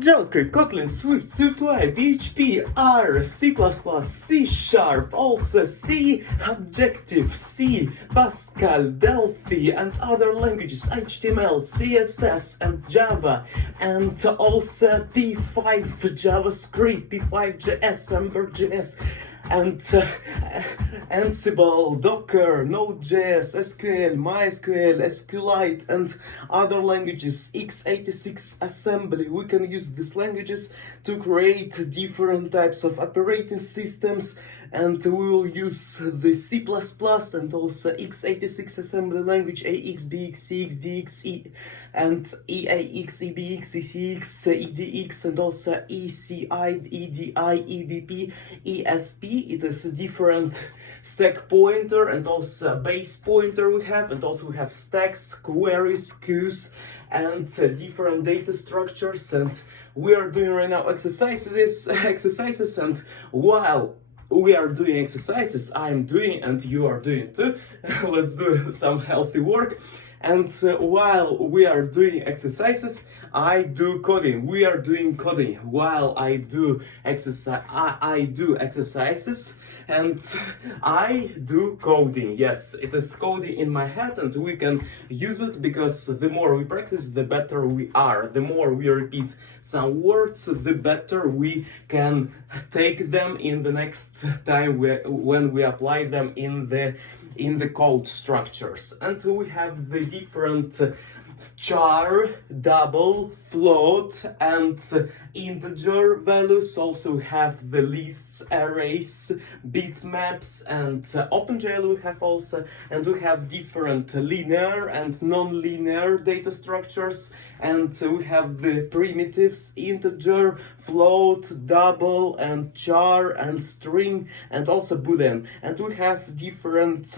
JavaScript, Kotlin, Swift, SwiftUI, PHP, R, C++, C#, also C, Objective, C, Pascal, Delphi, and other languages, HTML, CSS, and Java, and also P5 JavaScript, P5.js, Ember.js, and Ansible, Docker, Node.js, SQL, MySQL, SQLite, and other languages, x86 assembly. We can use these languages to create different types of operating systems, and we will use the C++ and also x86 assembly language, AX, BX, CX, DX, and EAX, EBX, ECX, EDX, and also ECI, EDI, EBP, ESP. It is a different stack pointer and also base pointer we have, and also we have stacks, queries, queues, and different data structures. And we are doing right now exercises, and while we are doing exercises, I'm doing and you are doing too. Let's do some healthy work. And while we are doing exercises, I do coding. We are doing coding while I do exercise. I do exercises and I do coding. Yes, it is coding in my head, and we can use it because the more we practice, the better we are. The more we repeat some words, the better we can take them in the next time when we apply them in the code structures. And we have the different char, double, float, and integer values. Also have the lists, arrays, bitmaps, and OpenGL we have also, and we have different linear and non-linear data structures, and we have the primitives, integer, float, double, and char, and string, and also boolean. And we have different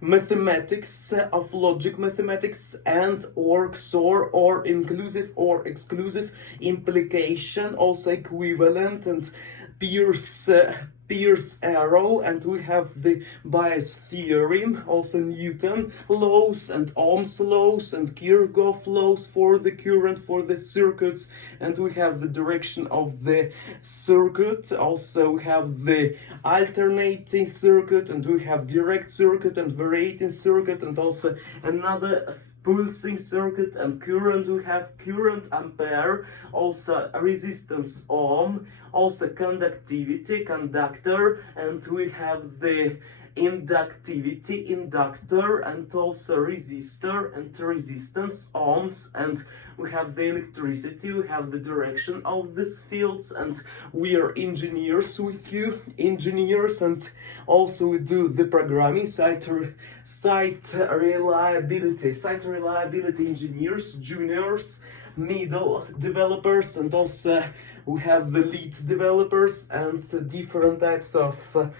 mathematics of logic mathematics, and or XOR, or inclusive or exclusive, implication, also equivalent, and Peirce arrow, and we have the Bayes theorem, also Newton laws and Ohm's laws and Kirchhoff laws for the current, for the circuits, and we have the direction of the circuit. Also we have the alternating circuit, and we have direct circuit and variating circuit, and also another pulsing circuit and current. We have current ampere, also resistance ohm, also conductivity, conductor, and we have the inductivity, inductor, and also resistor and resistance, ohms, and we have the electricity, we have the direction of these fields, and we are engineers with you, engineers, and also we do the programming, site reliability engineers, juniors, middle developers, and also we have the lead developers and different types of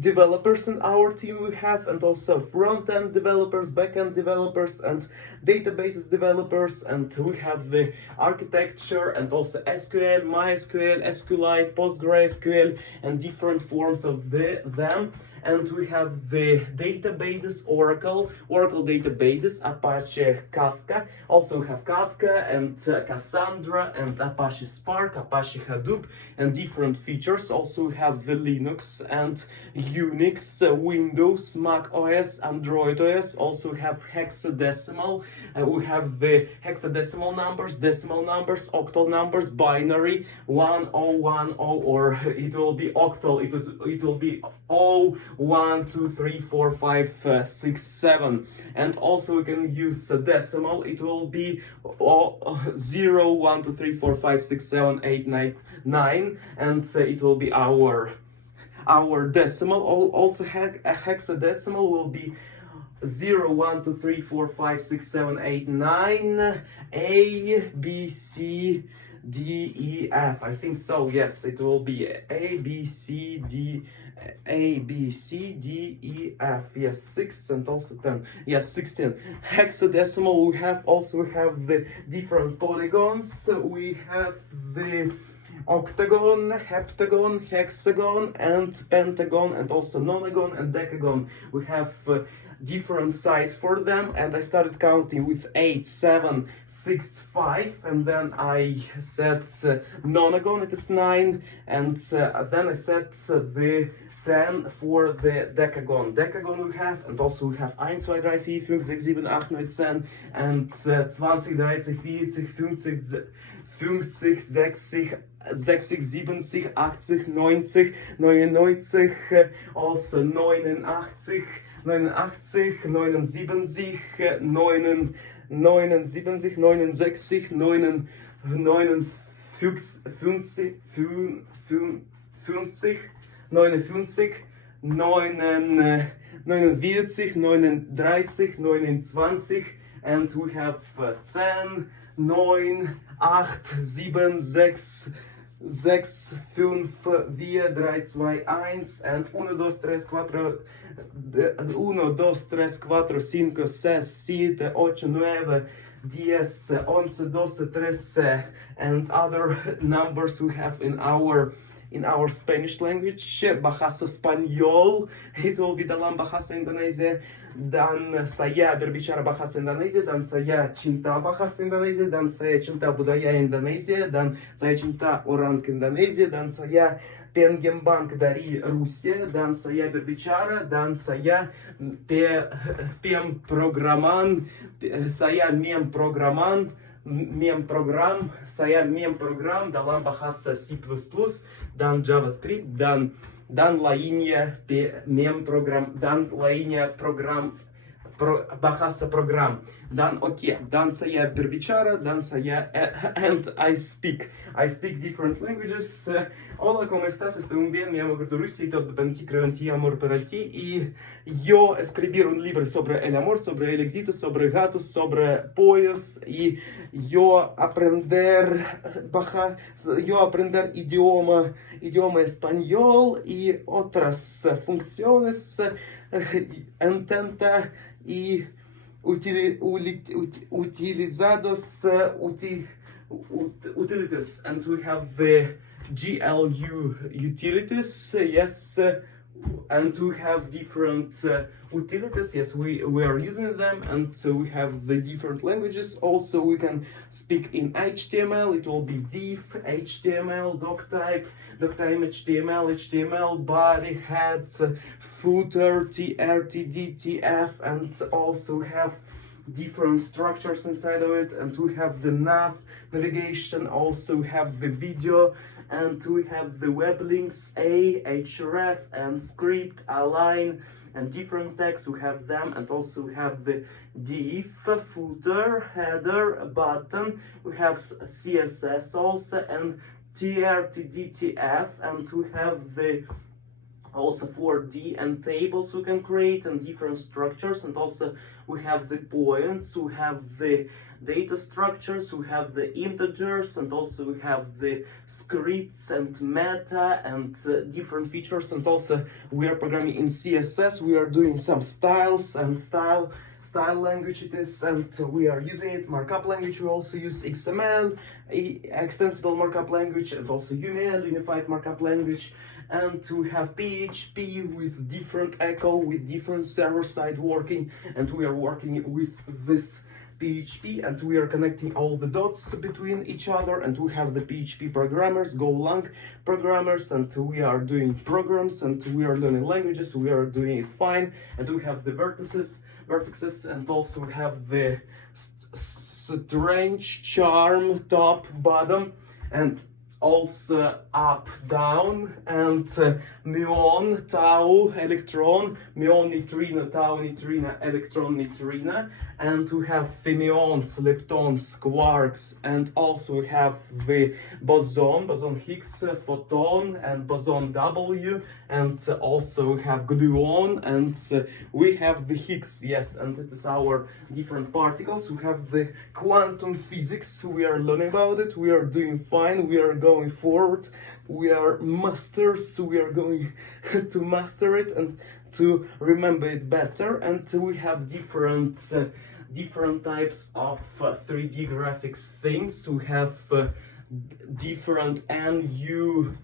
developers in our team we have, and also front-end developers, back-end developers, and databases developers, and we have the architecture and also SQL, MySQL, SQLite, PostgreSQL, and different forms of them. And we have the databases, Oracle databases, Apache, Kafka. Also we have Kafka and Cassandra and Apache Spark, Apache Hadoop, and different features. Also we have the Linux and Unix, Windows, Mac OS, Android OS. Also we have hexadecimal. We have the hexadecimal numbers, decimal numbers, octal numbers, binary, 1010, or it will be octal. It will be 1, 2, 3, 4, 5, 6, 7. And also we can use decimal. It will be 0, 1, 2, 3, 4, 5, 6, 7, 8, 9, and it will be our decimal. Also hexadecimal will be 0, 1, 2, 3, 4, 5, 6, 7, 8, 9, A, B, C, D, E, F. I think so. Yes, it will be A, B, C, D, E, F. Yes, 6 and also 10. Yes, 16. Hexadecimal. We have the different polygons. We have the octagon, heptagon, hexagon, and pentagon, and also nonagon and decagon. We have different size for them, and I started counting with 8, 7, 6, 5, and then I set nonagon, it is 9, and then I set the 10 for the decagon. Decagon we have, and also we have 1, 2, 3, 4, 5, 6, 7, 8, 9, 10, and 20, 30, 40, 50, 50, 60, 60, 70, 80, 90, 99, also 89, 89, 79, 79, 79, 69, 59, 50, 50, 59, 49, 39, 29, and we have 10, 9, 8, 7, 6, 6, 5, 4, 3, 2, 1, and 1, 2, 3, 4, 1, 2, 3, 4, 5, 6, 7, 8, 9, 10, 11, 12, 13, and other numbers we have in our Spanish language. Bahasa Spanyol, it will be dalam bahasa Indonesia, dan saya berbicara bahasa Indonesia, dan saya cinta bahasa Indonesia, dan saya cinta budaya Indonesia, dan saya cinta orang Indonesia, dan saya pengembang dari Rusia, dan saya berbicara, dan saya memprogram dalam bahasa C++, dan JavaScript, dan lainnya bahasa program. Dan dan saya berbicara, dan saya and I speak different languages. Hola, ¿cómo estás? Estoy bien, me llamo Gordurus y todo creo en ti, amor para ti. Y yo escribir un libro sobre el amor, sobre el éxito, sobre gatos, sobre pollos, y yo aprender idioma español y otras funciones. Intenta y utilities, and we have the GLU utilities, yes, and we have different utilities, yes, we are using them, and so we have the different languages. Also we can speak in HTML, it will be div, HTML, doctype, HTML, body, heads, footer, TRTD, TF, and also we have different structures inside of it, and we have the navigation, also we have the video, and we have the web links, href, and script, align, and different text, we have them, and also we have the div, footer, header, button, we have CSS also, and TRTD, TF, and we have the also 4D and tables we can create, and different structures, and also we have the points, we have the data structures, we have the integers, and also we have the scripts and meta and different features, and also we are programming in CSS, we are doing some styles and style language it is, and we are using it. Markup language, we also use XML, extensible markup language, and also UML, unified markup language, and we have PHP with different echo, with different server-side working, and we are working with this PHP, and we are connecting all the dots between each other, and we have the PHP programmers, Golang programmers, and we are doing programs, and we are learning languages, we are doing it fine, and we have the vertices, and also we have the strange, charm, top, bottom, and also up, down, and muon, tau, electron, muon, neutrino, tau, neutrino, electron, neutrino, and we have fermions, leptons, quarks, and also we have the boson Higgs, photon, and boson W, and also we have gluon, and we have the Higgs, yes, and it is our different particles. We have the quantum physics, we are learning about it, we are doing fine, we are going forward, we are masters, we are going to master it and to remember it better, and we have different types of 3D graphics things. We have different NURBS,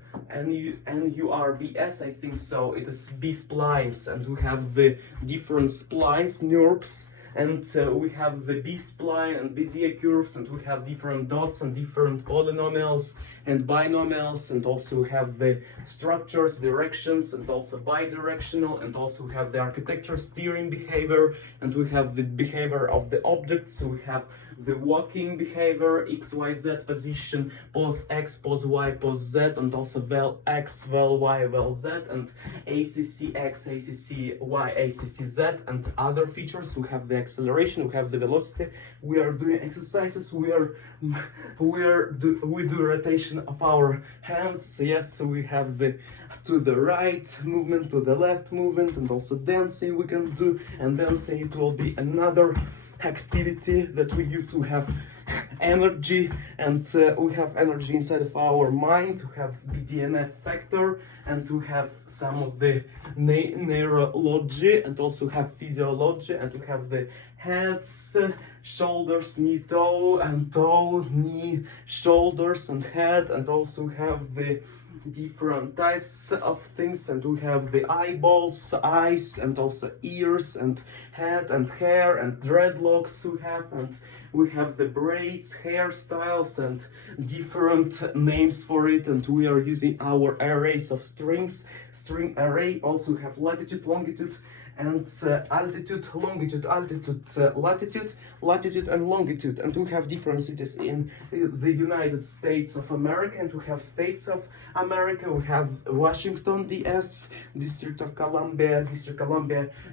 I think so. It is B splines, and we have the different splines, NURBS, and we have the B spline and Bezier curves, and we have different dots and different polynomials and binomials, and also we have the structures, directions, and also bidirectional, and also we have the architecture, steering behavior, and we have the behavior of the objects. So we have the walking behavior, X, Y, Z position, pose X, pose Y, pose Z, and also vel X, vel Y, vel Z, and ACC X, ACC Y, ACC Z, and other features. We have the acceleration, we have the velocity. We are doing exercises. We do rotation of our hands. Yes, so we have the to the right movement, to the left movement, and also dancing we can do. And dancing, it will be another activity that we use to have energy, and we have energy inside of our mind. We have BDNF factor, and we have some of the neurology, and also have physiology, and we have the heads, shoulders, knee, toe, and toe, knee, shoulders, and head, and also have the different types of things, and we have the eyeballs, eyes, and also ears, and head, and hair, and dreadlocks we have, and we have the braids, hairstyles, and different names for it, and we are using our arrays of strings. String array, also have latitude, longitude, and altitude, longitude, altitude, latitude, and longitude. And we have different cities in the United States of America, and we have states of America. We have Washington, DS, District of Columbia,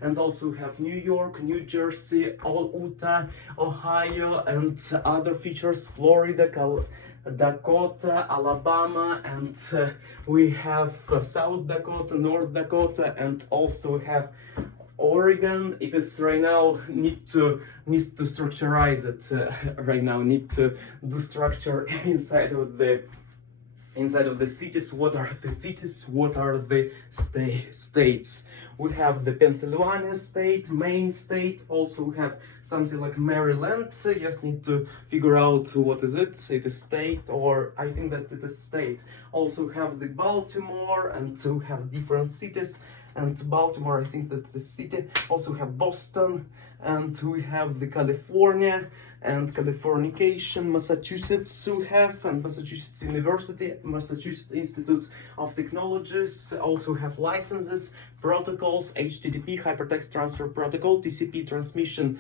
and also we have New York, New Jersey, Utah, Ohio, and other features, Florida, Dakota, Alabama, and we have South Dakota, North Dakota, and also we have Oregon. It is right now need to structurize it. Right now need to do structure inside of the cities. What are the cities? What are the states? We have the Pennsylvania state, Maine state. Also we have something like Maryland. Yes, need to figure out what is it. It is state, or I think that it is state. Also we have the Baltimore, and we have different cities. And Baltimore, I think that the city. Also we have Boston, and we have the California, and Californication, Massachusetts we have, and Massachusetts University, Massachusetts Institute of Technologies. Also have licenses, protocols, HTTP, Hypertext Transfer Protocol, TCP transmission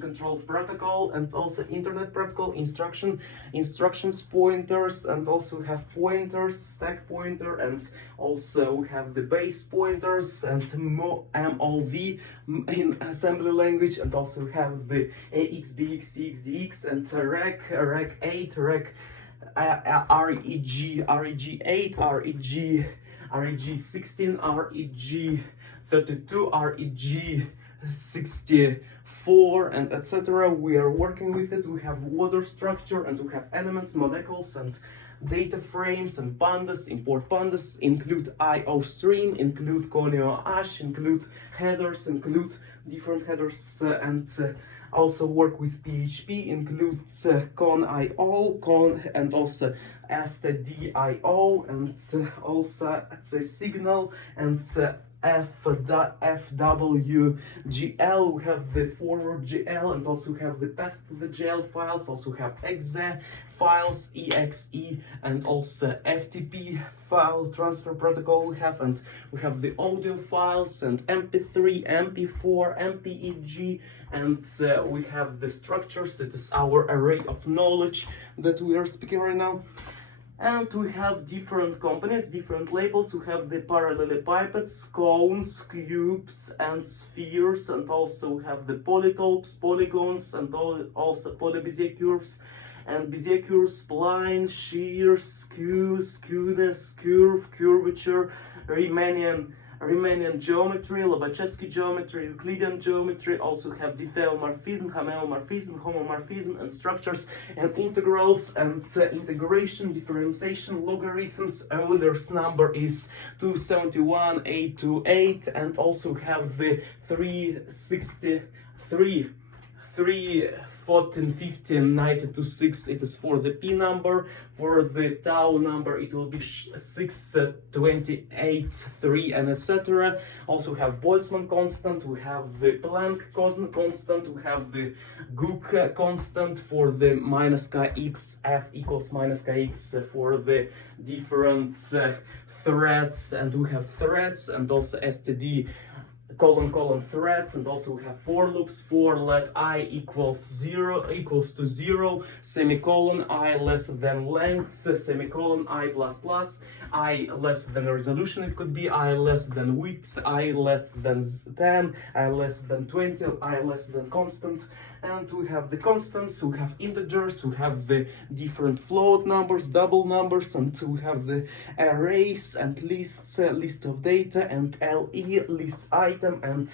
control protocol, and also Internet Protocol, instructions pointers, and also have pointers, stack pointer, and also we have the base pointers, and MOV in assembly language, and also we have the AX, BX, CX, DX, and reg8, reg8, reg16, reg32, reg64, and etc. We are working with it. We have water structure, and we have elements, molecules, and data frames, and pandas, import pandas, include IO stream, include conio ash, include headers, include different headers, and also work with PHP, includes con.io, and also stdio, and also signal, and FWGL. We have the forward GL, and also have the path to the GL files. Also have exe files, exe, and also FTP file transfer protocol we have, and we have the audio files, and MP3, MP4, MPEG, and we have the structures. It is our array of knowledge that we are speaking right now. And we have different companies, different labels. We have the parallelepipeds, cones, cubes, and spheres, and also we have the polygons, and also polybezier curves, and Bezier curves, spline, shear, skew, skewness, curve, curvature, Riemannian geometry, Lobachevsky geometry, Euclidean geometry. Also have diffeomorphism, homomorphism, and structures, and integrals, and integration, differentiation, logarithms. Euler's number is 271,828, and also have the 363 14, 15, 92, 6, it is for the P number. For the tau number, it will be 6, 28, 3, and etc. Also we have Boltzmann constant, we have the Planck constant, we have the Gooch constant for the minus kx, f equals minus kx for the different threads, and we have threads, and also std threads, and also we have for loops for let I equals to 0, semicolon I less than length, semicolon I plus plus, I less than resolution, it could be I less than width, I less than 10, I less than 20, I less than constant. And we have the constants, we have integers, we have the different float numbers, double numbers, and we have the arrays and lists, list of data, and LE, list item, and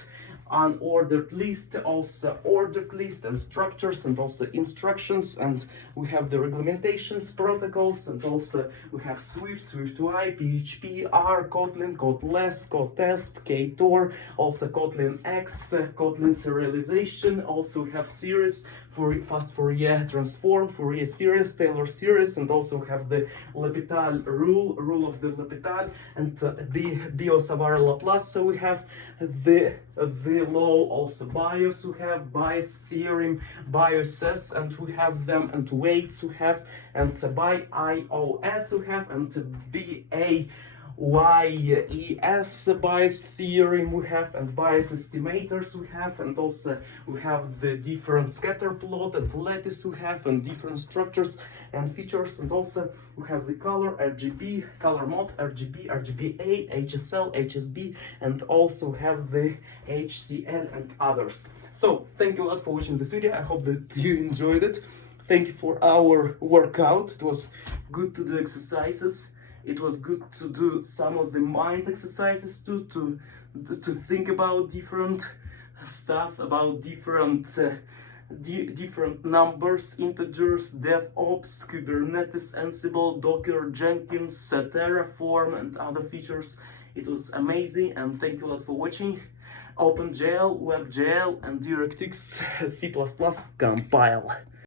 unordered list, also ordered list, and structures, and also instructions, and we have the regulations, protocols, and also we have Swift, SwiftUI, PHP, R, Kotlin, Kotless, Kotest, Ktor, also Kotlin X, Kotlin serialization, also we have series, for fast Fourier transform, Fourier series, Taylor series, and also we have the L'Hopital rule of the L'Hopital, and the Biot-Savart Laplace. So we have the law, also bias, we have bias theorem, biases, and we have them, and weights we have, and by IOS we have, and BAYES bias theorem we have, and bias estimators we have, and also we have the different scatter plot and lattice we have, and different structures and features, and also we have the color RGB, color mode RGB, RGBA, HSL, HSB, and also have the HCL and others. So thank you a lot for watching this video. I hope that you enjoyed it. Thank you for our workout. It was good to do exercises. It was good to do some of the mind exercises too, to think about different stuff, about different numbers, integers, DevOps, Kubernetes, Ansible, Docker, Jenkins, Terraform, and other features. It was amazing, and thank you a lot for watching. OpenGL, WebGL, and DirectX C++ compile.